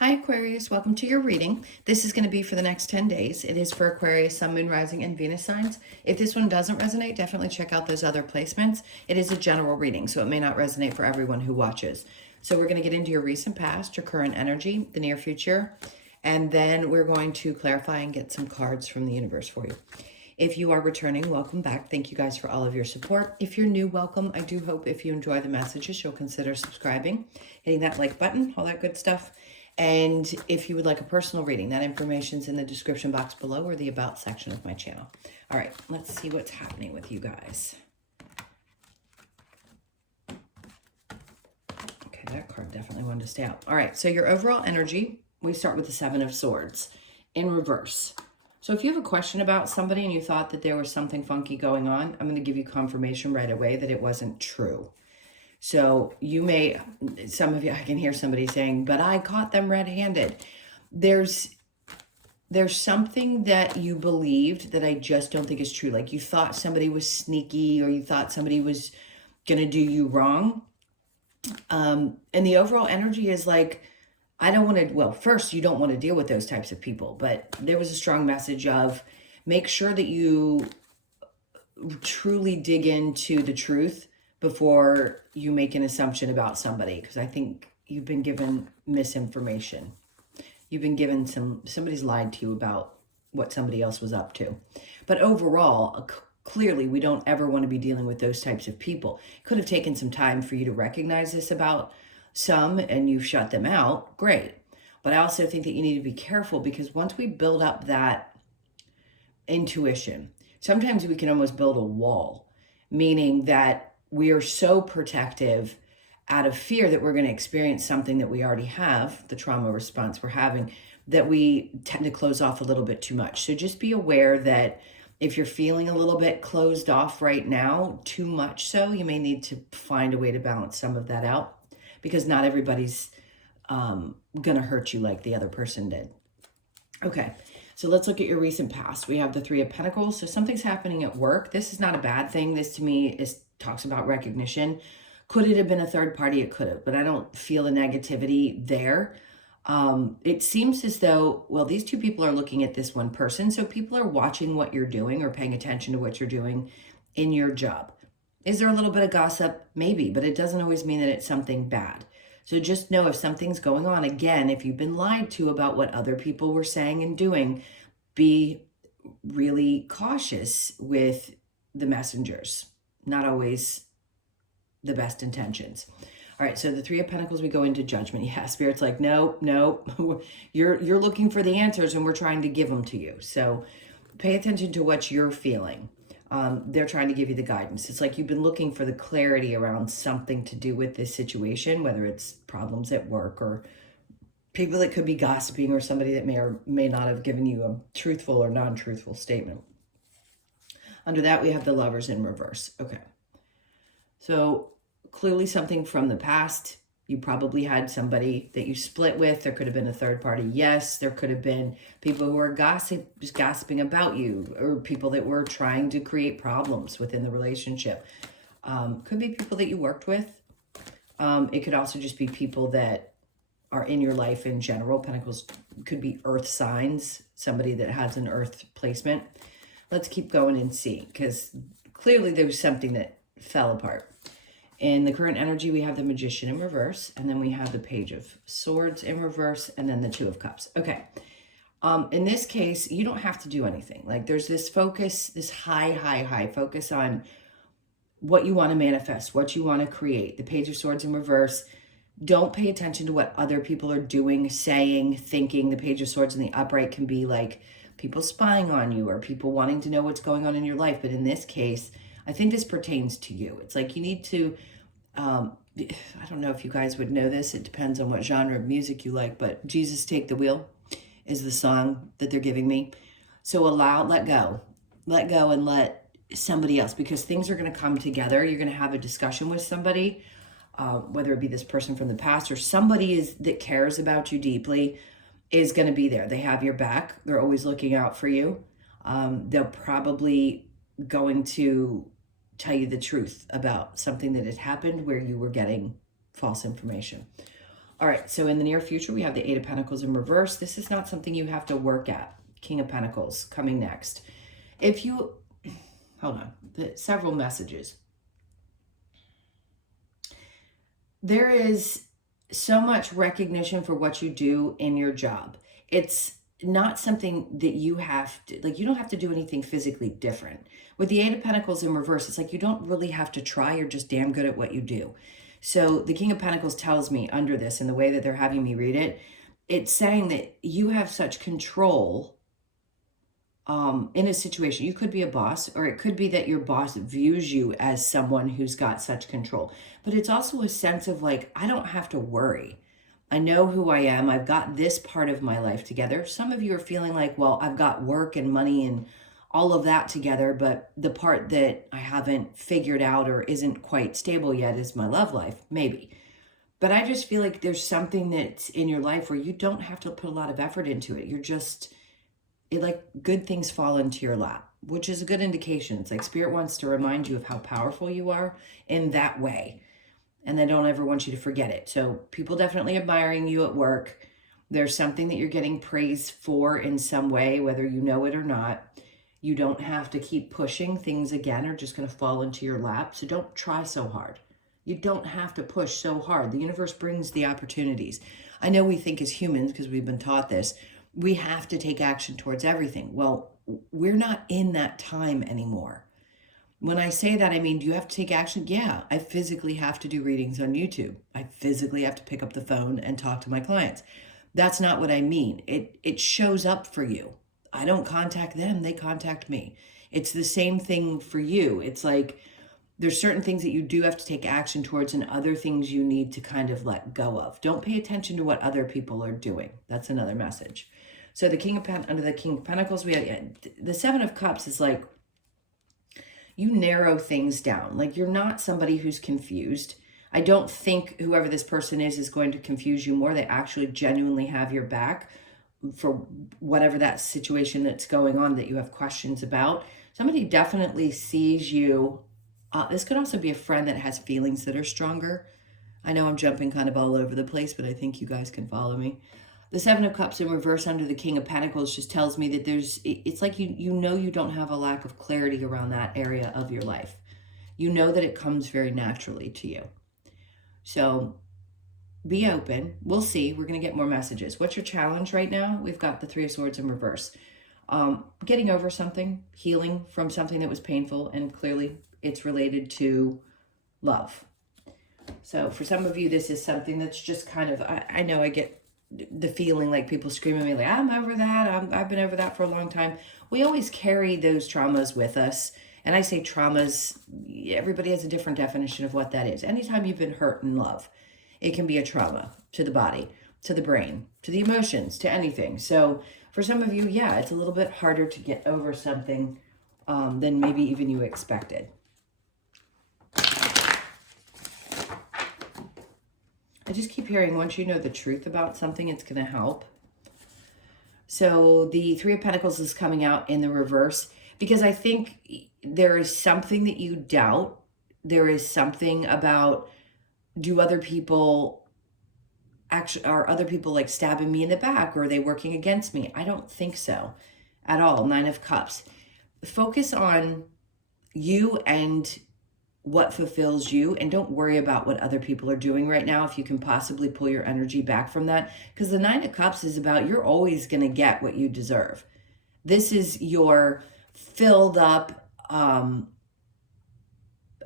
Hi Aquarius, welcome to your reading. This is going to be for the next 10 days. It is for Aquarius, Sun, Moon, Rising, and Venus signs. If this one doesn't resonate, definitely check out those other placements. It is a general reading, so it may not resonate for everyone who watches. So we're going to get into your recent past, your current energy, the near future, and then we're going to clarify and get some cards from the universe for you. If you are returning, welcome back. Thank you guys for all of your support. If you're new, welcome. I do hope if you enjoy the messages, you'll consider subscribing, hitting that like button, all that good stuff. And if you would like a personal reading, that information's in the description box below or the About section of my channel. All right, let's see what's happening with you guys. Okay, that card definitely wanted to stay out. All right, so your overall energy, we start with the Seven of Swords in reverse. So if you have a question about somebody and you thought that there was something funky going on, I'm going to give you confirmation right away that it wasn't true. So you may, some of you, I can hear somebody saying, but I caught them red-handed. There's something that you believed that I just don't think is true. Like you thought somebody was sneaky or you thought somebody was going to do you wrong. And the overall energy is like, I don't want to, well, first, you don't want to deal with those types of people. But there was a strong message of make sure that you truly dig into the truth before you make an assumption about somebody, because I think you've been given misinformation. You've been given somebody's lied to you about what somebody else was up to. But overall, clearly, we don't ever want to be dealing with those types of people. It could have taken some time for you to recognize this about some and you've shut them out. Great. But I also think that you need to be careful because once we build up that intuition, sometimes we can almost build a wall, meaning that we are so protective out of fear that we're going to experience something that we already have, the trauma response we're having, that we tend to close off a little bit too much. So just be aware that if you're feeling a little bit closed off right now, too much so, you may need to find a way to balance some of that out because not everybody's going to hurt you like the other person did. Okay. So let's look at your recent past. We have the Three of Pentacles. So something's happening at work. This is not a bad thing. This to me talks about recognition. Could it have been a third party? It could have, but I don't feel the negativity there. It seems as though, well, these two people are looking at this one person. So people are watching what you're doing or paying attention to what you're doing in your job. Is there a little bit of gossip? Maybe, but it doesn't always mean that it's something bad. So just know if something's going on, again, if you've been lied to about what other people were saying and doing, be really cautious with the messengers. Not always the best intentions. All right, so the Three of Pentacles, we go into Judgment. Yeah, Spirit's like, no, you're looking for the answers and we're trying to give them to you. So pay attention to what you're feeling. They're trying to give you the guidance. It's like you've been looking for the clarity around something to do with this situation, whether it's problems at work or people that could be gossiping or somebody that may or may not have given you a truthful or non-truthful statement. Under that, we have the Lovers in reverse. Okay. So clearly something from the past. You probably had somebody that you split with. There could have been a third party. Yes, there could have been people who were just gossiping about you or people that were trying to create problems within the relationship. Could be people that you worked with. It could also just be people that are in your life in general. Pentacles could be earth signs, somebody that has an earth placement. Let's keep going and see, because clearly there was something that fell apart. In the current energy, we have the Magician in reverse, and then we have the Page of Swords in reverse, and then the Two of Cups. Okay. In this case, you don't have to do anything. Like there's this focus, this high focus on what you want to manifest, what you want to create. The Page of Swords in reverse. Don't pay attention to what other people are doing, saying, thinking. The Page of Swords in the upright can be like people spying on you or people wanting to know what's going on in your life. But in this case, I think this pertains to you. It's like you need to, I don't know if you guys would know this. It depends on what genre of music you like, but Jesus Take the Wheel is the song that they're giving me. So let go and let somebody else, because things are going to come together. You're going to have a discussion with somebody, whether it be this person from the past or somebody that cares about you deeply is going to be there. They have your back. They're always looking out for you. They're probably going to tell you the truth about something that had happened where you were getting false information. All right, so in the near future, we have the Eight of Pentacles in reverse. This is not something you have to work at. King of Pentacles coming next. If you, hold on, several messages. There is so much recognition for what you do in your job. It's not something that you have to, like, you don't have to do anything physically different. With the Eight of Pentacles in reverse, it's like you don't really have to try. You're just damn good at what you do. So the King of Pentacles tells me under this, in the way that they're having me read it, it's saying that you have such control in a situation. You could be a boss, or it could be that your boss views you as someone who's got such control. But it's also a sense of like, I don't have to worry. I know who I am. I've got this part of my life together. Some of you are feeling like, well, I've got work and money and all of that together, but the part that I haven't figured out or isn't quite stable yet is my love life, maybe. But I just feel like there's something that's in your life where you don't have to put a lot of effort into it. You're just, like good things fall into your lap, which is a good indication. It's like Spirit wants to remind you of how powerful you are in that way. And they don't ever want you to forget it. So people definitely admiring you at work. There's something that you're getting praised for in some way, whether you know it or not. You don't have to keep pushing. Things again are just going to fall into your lap. So don't try so hard. You don't have to push so hard. The universe brings the opportunities. I know we think as humans, because we've been taught this, we have to take action towards everything. Well, we're not in that time anymore. When I say that, I mean, do you have to take action? Yeah, I physically have to do readings on YouTube. I physically have to pick up the phone and talk to my clients. That's not what I mean. It shows up for you. I don't contact them, they contact me. It's the same thing for you. It's like there's certain things that you do have to take action towards and other things you need to kind of let go of. Don't pay attention to what other people are doing. That's another message. So the under the King of Pentacles, we have the Seven of Cups is like you narrow things down. Like you're not somebody who's confused. I don't think whoever this person is going to confuse you more. They actually genuinely have your back for whatever that situation that's going on that you have questions about. Somebody definitely sees you. This could also be a friend that has feelings that are stronger. I know I'm jumping kind of all over the place, but I think you guys can follow me. The Seven of Cups in reverse under the King of Pentacles just tells me that it's like you know you don't have a lack of clarity around that area of your life. You know that it comes very naturally to you. So be open. We'll see. We're going to get more messages. What's your challenge right now? We've got the Three of Swords in reverse. Getting over something, healing from something that was painful, and clearly it's related to love. So for some of you, this is something that's just kind of, I know I get the feeling like people scream at me like, I'm over that. I've been over that for a long time. We always carry those traumas with us. And I say traumas, everybody has a different definition of what that is. Anytime you've been hurt in love, it can be a trauma to the body, to the brain, to the emotions, to anything. So for some of you, yeah, it's a little bit harder to get over something than maybe even you expected. I just keep hearing once you know the truth about something, it's going to help. So the Three of Pentacles is coming out in the reverse because I think there is something that you doubt. There is something about, do other people actually, are other people like stabbing me in the back, or are they working against me? I don't think so at all. Nine of Cups. Focus on you and what fulfills you, and don't worry about what other people are doing right now if you can possibly pull your energy back from that, because the Nine of Cups is about you're always going to get what you deserve. This is your filled up,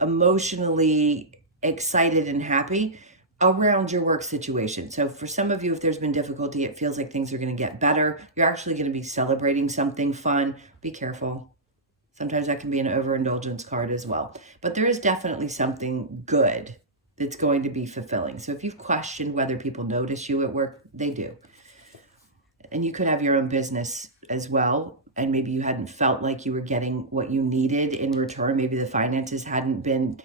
emotionally excited and happy around your work situation. So for some of you, if there's been difficulty, it feels like things are going to get better. You're actually going to be celebrating something fun. Be careful. Sometimes that can be an overindulgence card as well. But there is definitely something good that's going to be fulfilling. So if you've questioned whether people notice you at work, they do. And you could have your own business as well. And maybe you hadn't felt like you were getting what you needed in return. Maybe the finances hadn't been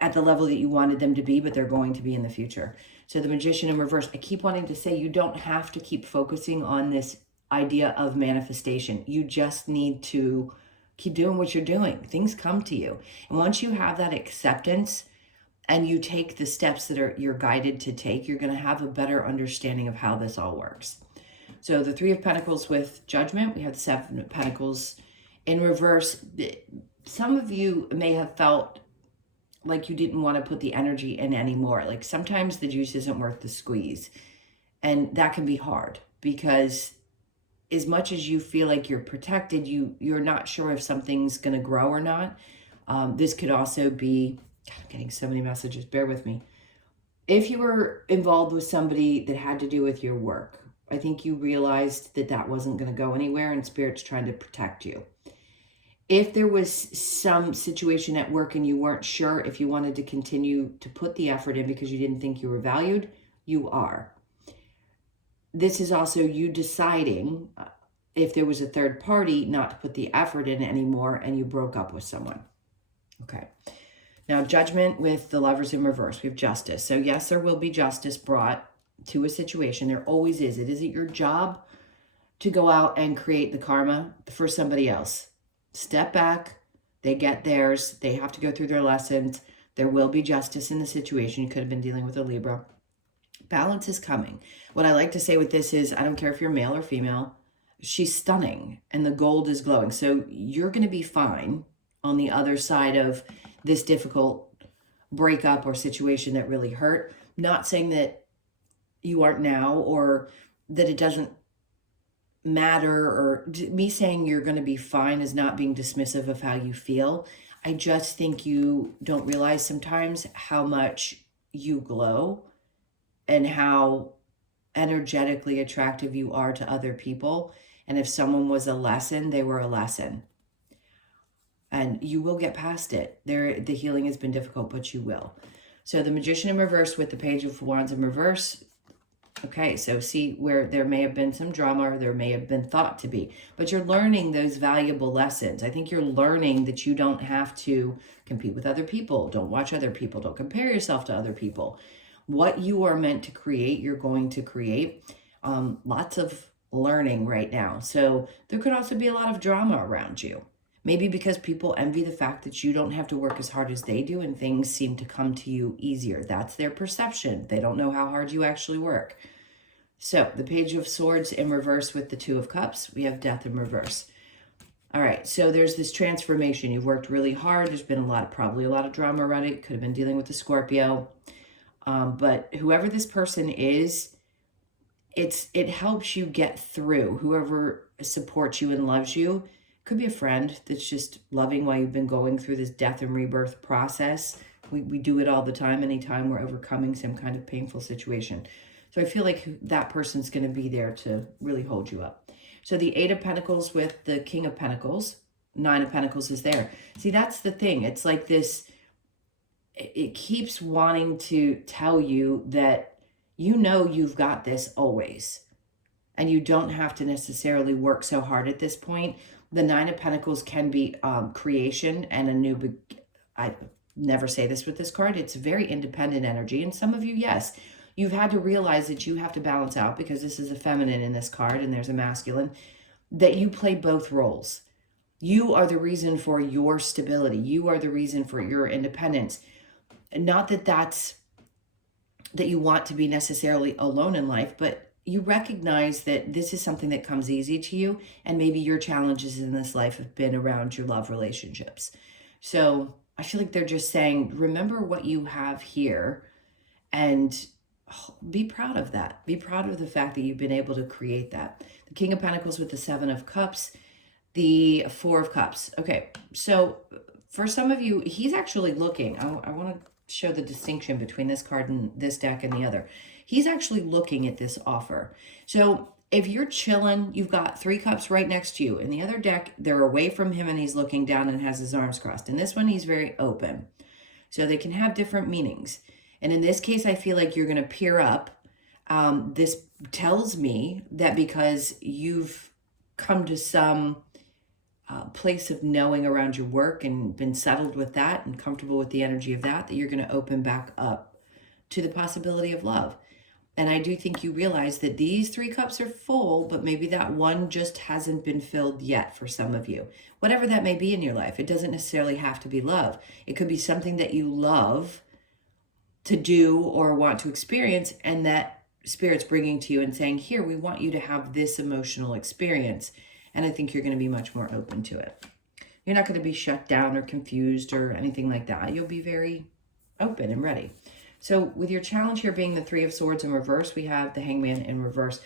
at the level that you wanted them to be, but they're going to be in the future. So the Magician in reverse, I keep wanting to say you don't have to keep focusing on this idea of manifestation. You just need to keep doing what you're doing. Things come to you. And once you have that acceptance and you take the steps that you're guided to take, you're going to have a better understanding of how this all works. So the Three of Pentacles with Judgment, we have the Seven of Pentacles in reverse. Some of you may have felt like you didn't want to put the energy in anymore. Like sometimes the juice isn't worth the squeeze. And that can be hard because as much as you feel like you're protected, you're not sure if something's going to grow or not. This could also be, God, I'm getting so many messages, bear with me. If you were involved with somebody that had to do with your work, I think you realized that that wasn't going to go anywhere and Spirit's trying to protect you. If there was some situation at work and you weren't sure if you wanted to continue to put the effort in because you didn't think you were valued, you are. This is also you deciding if there was a third party not to put the effort in anymore and you broke up with someone. Okay. Now, Judgment with the Lovers in reverse. We have Justice. So yes, there will be justice brought to a situation. There always is. It isn't your job to go out and create the karma for somebody else. Step back. They get theirs. They have to go through their lessons. There will be justice in the situation. You could have been dealing with a Libra. Balance is coming. What I like to say with this is, I don't care if you're male or female, she's stunning and the gold is glowing. So you're going to be fine on the other side of this difficult breakup or situation that really hurt. Not saying that you aren't now or that it doesn't matter, or me saying you're going to be fine is not being dismissive of how you feel. I just think you don't realize sometimes how much you glow and how energetically attractive you are to other people. And if someone was a lesson, they were a lesson. And you will get past it. The healing has been difficult, but you will. So the Magician in reverse with the Page of Wands in reverse. Okay, so see where there may have been some drama or there may have been thought to be. But you're learning those valuable lessons. I think you're learning that you don't have to compete with other people. Don't watch other people. Don't compare yourself to other people. What you are meant to create, you're going to create. Lots of learning right now. So there could also be a lot of drama around you. Maybe because people envy the fact that you don't have to work as hard as they do and things seem to come to you easier. That's their perception. They don't know how hard you actually work. So the Page of Swords in reverse with the Two of Cups. We have Death in reverse. All right, so there's this transformation. You've worked really hard. There's been probably a lot of drama around it. Could have been dealing with a Scorpio. But whoever this person is, it helps you get through. Whoever supports you and loves you. Could be a friend that's just loving while you've been going through this death and rebirth process. We do it all the time, anytime we're overcoming some kind of painful situation. So I feel like that person's going to be there to really hold you up. So the Eight of Pentacles with the King of Pentacles, Nine of Pentacles is there. See, that's the thing. It's like this, it keeps wanting to tell you that you know you've got this always. And you don't have to necessarily work so hard at this point. The Nine of Pentacles can be creation and a new, I never say this with this card, it's very independent energy. And some of you, yes, you've had to realize that you have to balance out, because this is a feminine in this card and there's a masculine, that you play both roles. You are the reason for your stability. You are the reason for your independence. Not that that you want to be necessarily alone in life, but you recognize that this is something that comes easy to you, and maybe your challenges in this life have been around your love relationships. So I feel like they're just saying, remember what you have here and be proud of that. Be proud of the fact that you've been able to create that. The King of Pentacles with the Seven of Cups, the Four of Cups. Okay, so for some of you, he's actually looking. I want to show the distinction between this card and this deck and the other. He's actually looking at this offer. So if you're chilling, you've got three cups right next to you. In the other deck, they're away from him and he's looking down and has his arms crossed. In this one, he's very open. So they can have different meanings. And in this case, I feel like you're going to peer up. This tells me that because you've come to some place of knowing around your work and been settled with that and comfortable with the energy of that you're going to open back up to the possibility of love. And I do think you realize that these three cups are full, but maybe that one just hasn't been filled yet for some of you. Whatever that may be in your life, it doesn't necessarily have to be love. It could be something that you love, to do or want to experience, and that Spirit's bringing to you and saying, here, we want you to have this emotional experience. And I think you're going to be much more open to it. You're not going to be shut down or confused or anything like that. You'll be very open and ready. So with your challenge here being the Three of Swords in reverse, we have the Hangman in reverse.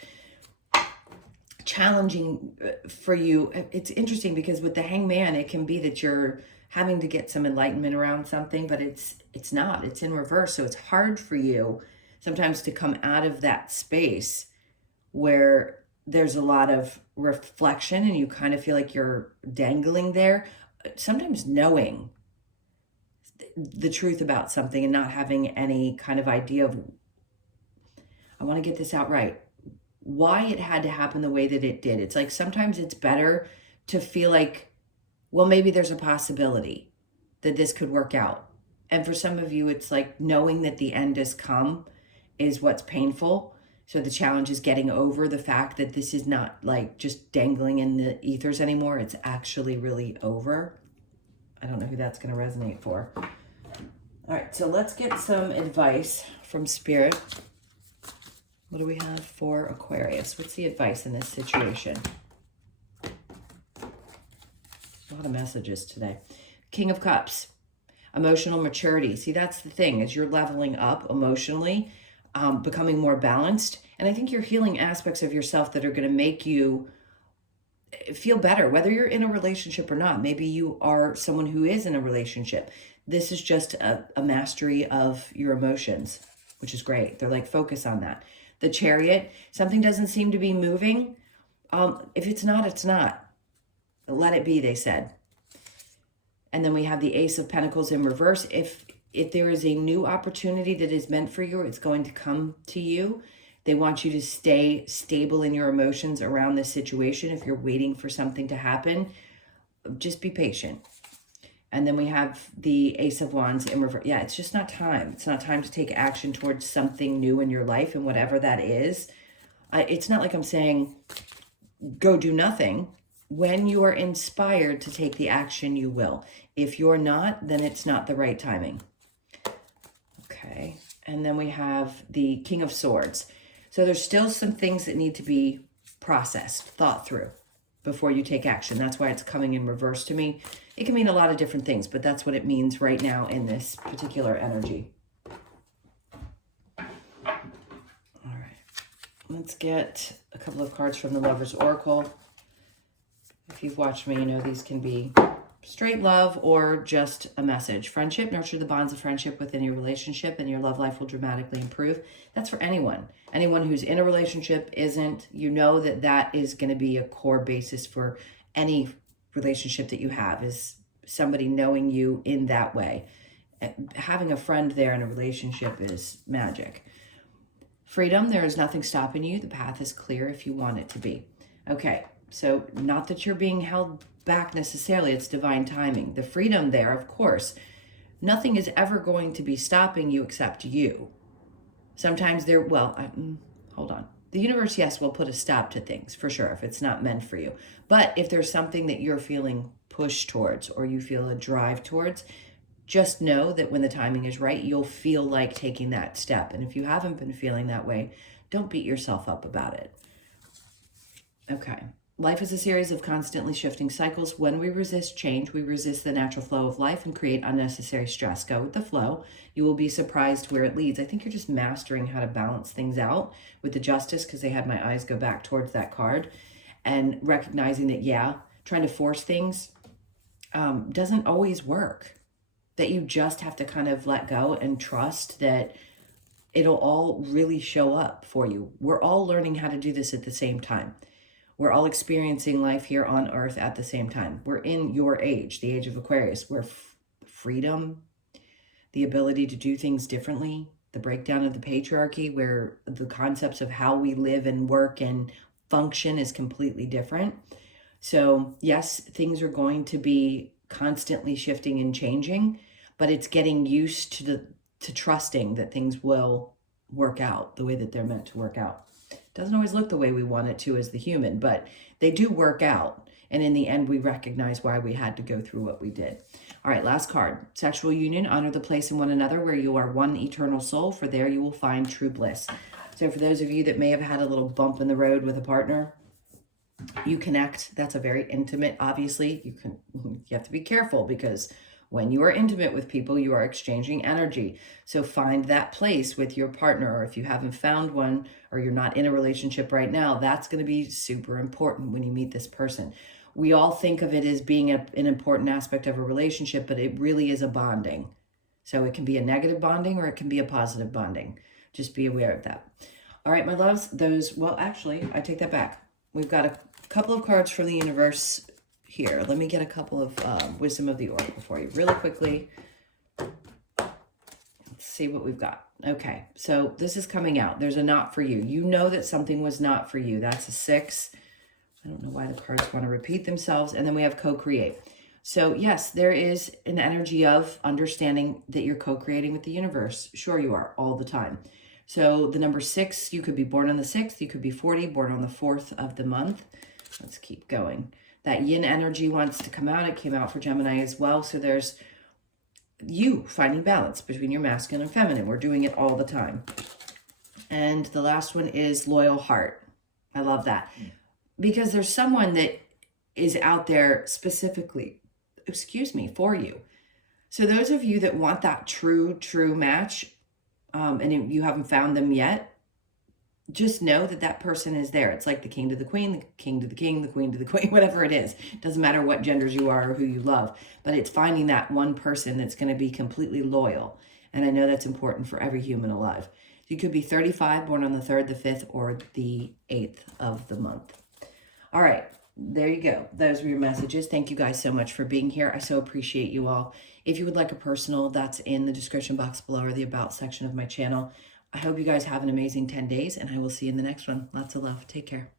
Challenging for you. It's interesting because with the Hangman, it can be that you're having to get some enlightenment around something, but it's not. It's in reverse. So it's hard for you sometimes to come out of that space where there's a lot of reflection and you kind of feel like you're dangling there. Sometimes knowing the truth about something and not having any kind of idea of, I want to get this out right, why it had to happen the way that it did. It's like sometimes it's better to feel like, well, maybe there's a possibility that this could work out. And for some of you, it's like knowing that the end has come is what's painful. So the challenge is getting over the fact that this is not like just dangling in the ethers anymore. It's actually really over. I don't know who that's going to resonate for. All right, so let's get some advice from Spirit. What do we have for Aquarius? What's the advice in this situation? A lot of messages today. King of Cups, emotional maturity. See, that's the thing, is you're leveling up emotionally, becoming more balanced. And I think you're healing aspects of yourself that are going to make you feel better, whether you're in a relationship or not. Maybe you are someone who is in a relationship. This is just a mastery of your emotions, which is great. They're like, focus on that. The Chariot, something doesn't seem to be moving. If it's not, it's not. Let it be, they said. And then we have the Ace of Pentacles in reverse. If there is a new opportunity that is meant for you, it's going to come to you. They want you to stay stable in your emotions around this situation. If you're waiting for something to happen, just be patient. And then we have the Ace of Wands in reverse. Yeah, it's just not time. It's not time to take action towards something new in your life, and whatever that is. It's not like I'm saying go do nothing. When you are inspired to take the action, you will. If you're not, then it's not the right timing. Okay. And then we have the King of Swords. So there's still some things that need to be processed, thought through before you take action. That's why it's coming in reverse to me. It can mean a lot of different things, but that's what it means right now in this particular energy. All right. Let's get a couple of cards from the Lover's Oracle. If you've watched me, you know these can be straight love or just a message. Friendship, nurture the bonds of friendship within your relationship and your love life will dramatically improve. That's for anyone. Anyone who's in a relationship, isn't, you know that that is going to be a core basis for any relationship that you have, is somebody knowing you in that way. Having a friend there in a relationship is magic. Freedom, there is nothing stopping you. The path is clear if you want it to be. Okay, so not that you're being held back necessarily, it's divine timing. The freedom there, of course, nothing is ever going to be stopping you except you. Sometimes there, hold on. The universe, yes, will put a stop to things for sure if it's not meant for you. But if there's something that you're feeling pushed towards or you feel a drive towards, just know that when the timing is right, you'll feel like taking that step. And if you haven't been feeling that way, don't beat yourself up about it. Okay. Life is a series of constantly shifting cycles. When we resist change, we resist the natural flow of life and create unnecessary stress. Go with the flow. You will be surprised where it leads. I think you're just mastering how to balance things out with the Justice, because they had my eyes go back towards that card, and recognizing that, yeah, trying to force things doesn't always work. That you just have to kind of let go and trust that it'll all really show up for you. We're all learning how to do this at the same time. We're all experiencing life here on Earth at the same time. We're in your age, the age of Aquarius, where freedom, the ability to do things differently, the breakdown of the patriarchy, where the concepts of how we live and work and function is completely different. So yes, things are going to be constantly shifting and changing, but it's getting used to trusting that things will work out the way that they're meant to work out. Doesn't always look the way we want it to as the human, but they do work out. And in the end, we recognize why we had to go through what we did. All right, last card. Sexual union, honor the place in one another where you are one eternal soul, for there you will find true bliss. So for those of you that may have had a little bump in the road with a partner, you connect. That's a very intimate, obviously. You have to be careful because when you are intimate with people, you are exchanging energy. So find that place with your partner, or if you haven't found one or you're not in a relationship right now, that's going to be super important when you meet this person. We all think of it as being an important aspect of a relationship, but it really is a bonding. So it can be a negative bonding or it can be a positive bonding. Just be aware of that. All right, my loves, well, actually, I take that back. We've got a couple of cards from the universe here. Let me get a couple of Wisdom of the Oracle for you really quickly. Let's see what we've got. Okay, so this is coming out. There's a not for you. You know that something was not for you. That's a 6. I don't know why the cards want to repeat themselves. And then we have co-create. So yes, there is an energy of understanding that you're co-creating with the universe. Sure you are, all the time. So the number 6, you could be born on the 6th, you could be 40, born on the 4th of the month. Let's keep going. That yin energy wants to come out. It came out for Gemini as well. So there's you finding balance between your masculine and feminine. We're doing it all the time. And the last one is loyal heart. I love that. Because there's someone that is out there specifically, for you. So those of you that want that true match, and you haven't found them yet, just know that that person is there. It's like the king to the queen, the king to the king, the queen to the queen, whatever it is. It doesn't matter what genders you are or who you love, but it's finding that one person that's going to be completely loyal. And I know that's important for every human alive. You could be 35, born on the 3rd, the 5th, or the 8th of the month. All right, there you go. Those were your messages. Thank you guys so much for being here. I so appreciate you all. If you would like a personal, that's in the description box below or the About section of my channel. I hope you guys have an amazing 10 days, and I will see you in the next one. Lots of love. Take care.